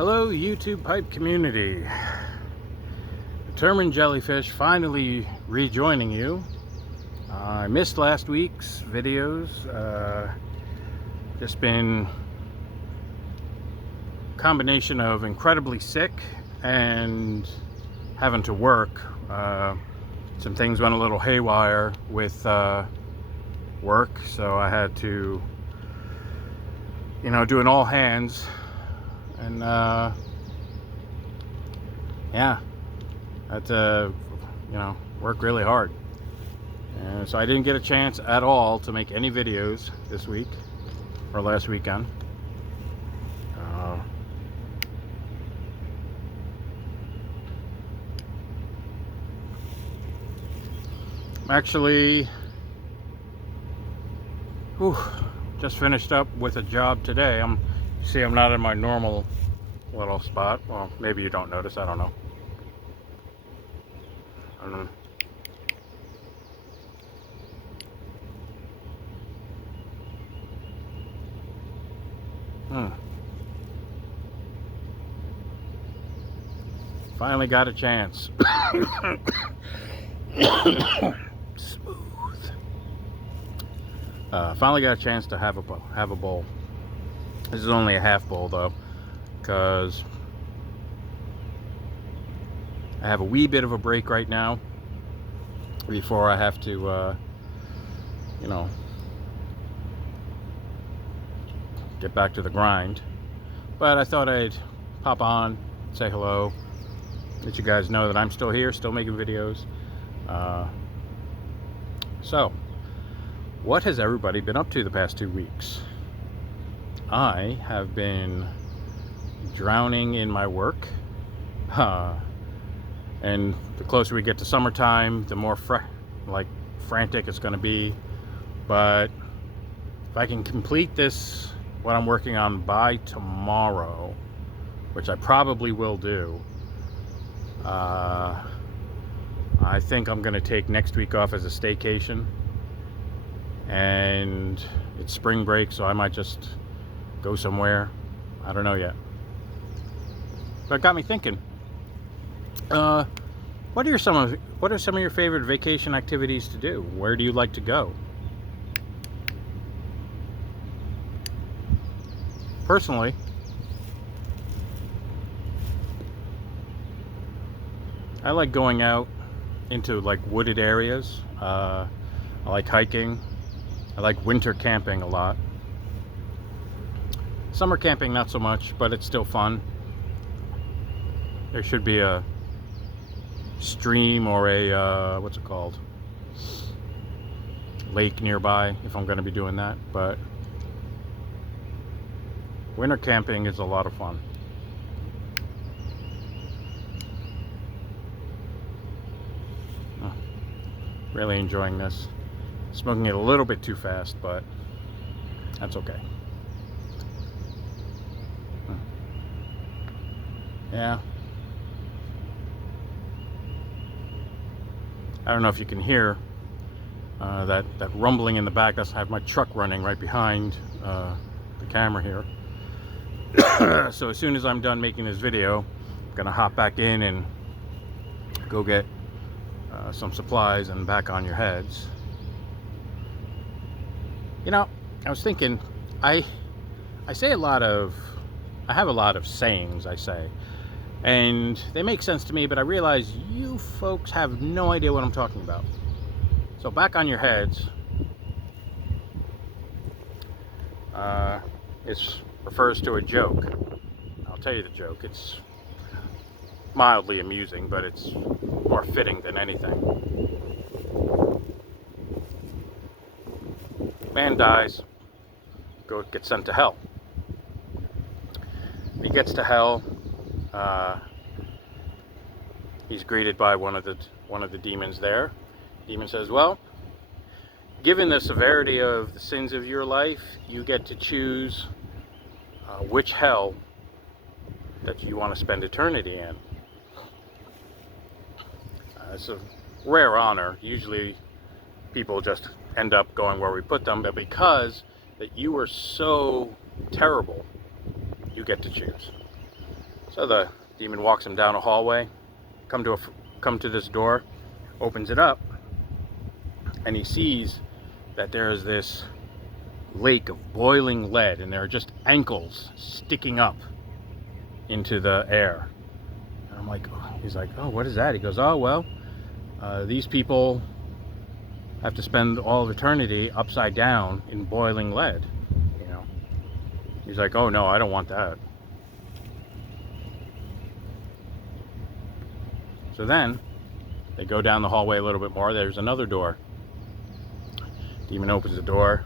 Hello YouTube pipe community. Determined Jellyfish finally rejoining you. I missed last week's videos. Just been a combination of incredibly sick and having to work. Some things went a little haywire with work, so I had to, do an all hands. And yeah, I had to, work really hard. And so I didn't get a chance at all to make any videos this week or last weekend. I'm actually just finished up with a job today. You see, I'm not in my normal little spot. Well, maybe you don't notice. I don't know. Finally got a chance. Smooth. Finally got a chance to have a bowl. This is only a half bowl though, because I have a wee bit of a break right now before I have to, get back to the grind. But I thought I'd pop on, say hello, let you guys know that I'm still here, still making videos. So, what has everybody been up to the past 2 weeks? I have been drowning in my work. And the closer we get to summertime, the more frantic it's going to be. But if I can complete this, what I'm working on, by tomorrow, which I probably will do, I think I'm going to take next week off as a staycation. And it's spring break, so I might just go somewhere. I don't know yet. But it got me thinking. What are some of your favorite vacation activities to do? Where do you like to go? Personally, I like going out into wooded areas. I like hiking. I like winter camping a lot. Summer camping not so much, but it's still fun. There should be a stream or a what's it called, lake nearby if I'm going to be doing that. But winter camping is a lot of fun. Really enjoying this. Smoking it a little bit too fast, but that's okay. Yeah. I don't know if you can hear that rumbling in the back. I have my truck running right behind the camera here. So as soon as I'm done making this video, I'm gonna hop back in and go get some supplies and back on your heads. I was thinking, I have a lot of sayings I say, and they make sense to me, but I realize you folks have no idea what I'm talking about. So back on your heads, it refers to a joke. I'll tell you the joke. It's mildly amusing, but it's more fitting than anything. Man dies, gets sent to hell. He gets to hell. He's greeted by one of the demons there. Demon says, "Well, given the severity of the sins of your life, you get to choose which hell that you want to spend eternity in." It's a rare honor. Usually people just end up going where we put them, but because that you were so terrible, you get to choose. So the demon walks him down a hallway, come to this door, opens it up, and he sees that there is this lake of boiling lead, and there are just ankles sticking up into the air. And I'm like, he's like, oh, what is that? He goes, oh, well, these people have to spend all of eternity upside down in boiling lead, you know. He's like, oh no, I don't want that. So then they go down the hallway a little bit more. There's another door. Demon opens the door,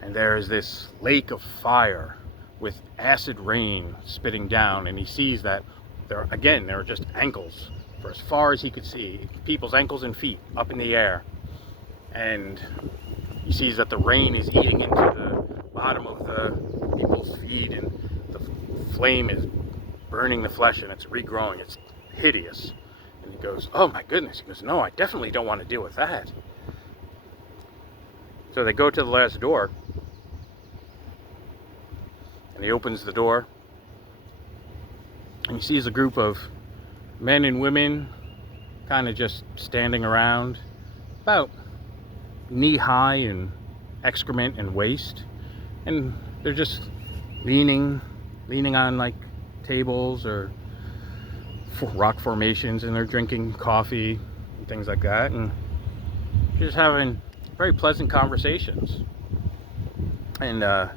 and there is this lake of fire with acid rain spitting down, and he sees that there are just ankles for as far as he could see, people's ankles and feet up in the air. And he sees that the rain is eating into the bottom of the people's feet, and the flame is burning the flesh, and it's regrowing. It's hideous. And he goes, oh my goodness. He goes, no, I definitely don't want to deal with that. So they go to the last door, and he opens the door, and he sees a group of men and women kind of just standing around, about knee-high in excrement and waste, and they're just leaning on like tables or rock formations, and they're drinking coffee and things like that, and just having very pleasant conversations. And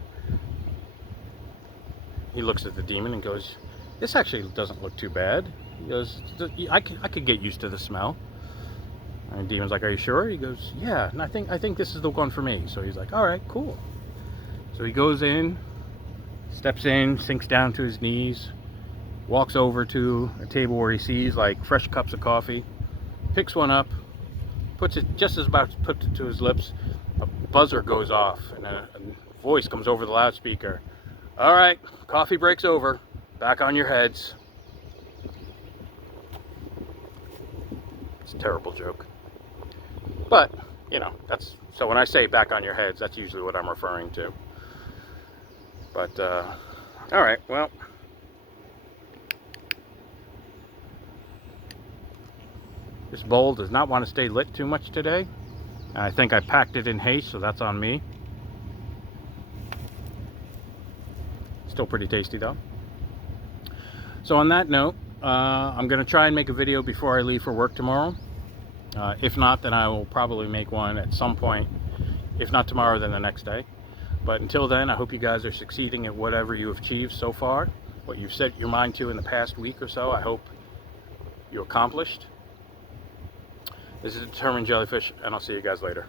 he looks at the demon and goes, this actually doesn't look too bad. He goes, I could get used to the smell. And the demon's like, are you sure? He goes, yeah, and I think this is the one for me. So he's like, all right, cool. So he goes in, steps in, sinks down to his knees, walks over to a table where he sees like fresh cups of coffee, picks one up, puts it just as about to put it to his lips. A buzzer goes off, and a voice comes over the loudspeaker. All right, coffee break's over. Back on your heads. It's a terrible joke. But, you know, so when I say back on your heads, that's usually what I'm referring to. But, all right, well. This bowl does not want to stay lit too much today. I think I packed it in haste, so that's on me. Still pretty tasty though. So on that note, I'm going to try and make a video before I leave for work tomorrow. If not, then I will probably make one at some point. If not tomorrow, then the next day. But until then, I hope you guys are succeeding at whatever you have achieved so far. What you've set your mind to in the past week or so, I hope you accomplished. This is Determined Jellyfish, and I'll see you guys later.